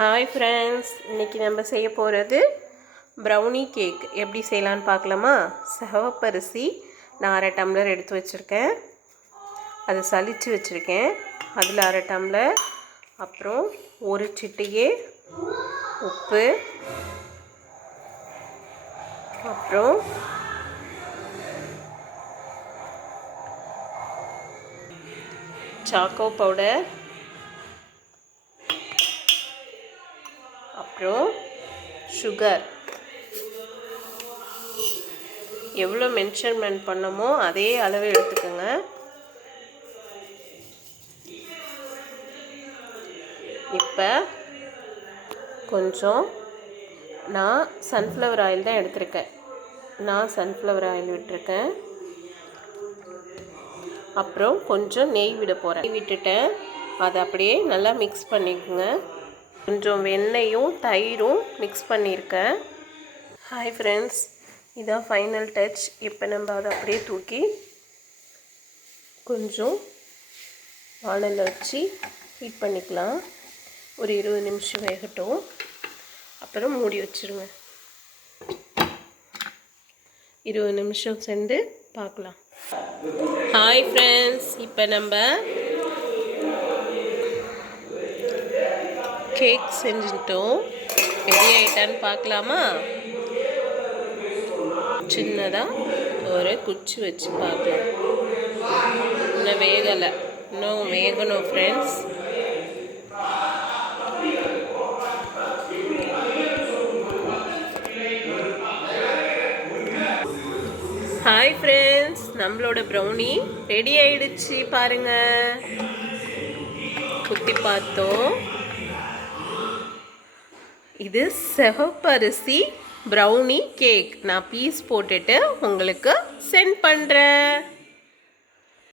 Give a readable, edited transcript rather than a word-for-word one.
Hi friends, இன்றைக்கி நம்ம செய்ய போகிறது ப்ரௌனி கேக். எப்படி செய்யலான்னு பார்க்கலாமா? சிவப்பரிசி நான் 1/2 டம்ளர் எடுத்து வச்சுருக்கேன். அதை சலித்து வச்சுருக்கேன். அதில் 1/2 டம்ளர், அப்புறம் ஒரு சிட்டிகை உப்பு, அப்புறம் சாக்கோ பவுடர், அப்புறம் சுகர். எவ்வளோ மென்ஷர்மெண்ட் பண்ணமோ அதே அளவு எடுத்துக்கோங்க. இப்போ கொஞ்சம் நான் சன்ஃப்ளவர் ஆயில் தான் எடுத்திருக்கேன். சன்ஃப்ளவர் ஆயில் விட்டுருக்கேன். அப்புறம் கொஞ்சம் நெய் விட போகிறேன். நெய் விட்டுட்டேன். அதை அப்படியே நல்லா மிக்ஸ் பண்ணிக்கோங்க. கொஞ்சம் வெண்ணெயும் தயிரும் மிக்ஸ் பண்ணியிருக்கேன். ஹாய் ஃப்ரெண்ட்ஸ், இதான் ஃபைனல் டச். இப்போ நம்ம அதை அப்படியே தூக்கி கொஞ்சம் வானலில் வச்சு ஹீட் பண்ணிக்கலாம். ஒரு 20 நிமிஷம் வேகட்டும். அப்புறம் மூடி வச்சுருங்க. 20 நிமிஷம் சென்று பார்க்கலாம். ஹாய் ஃப்ரெண்ட்ஸ், இப்போ நம்ம கேக் செஞ்சுட்டோம். ரெடி ஆகிட்டான்னு பார்க்கலாமா? சின்னதாக ஒரு குச்சி வச்சு பார்க்கலாம். இன்னும் வேகலை, இன்னும் வேகணும் ஃப்ரெண்ட்ஸ். ஹாய் ஃப்ரெண்ட்ஸ், நம்மளோட ப்ரௌனி ரெடி ஆயிடுச்சு பாருங்க. குத்தி பார்த்தோம். இது சிவப்பரிசி ப்ரௌனி கேக். நான் பீஸ் போட்டுட்டு உங்களுக்கு சென்ட் பண்ணுறேன்.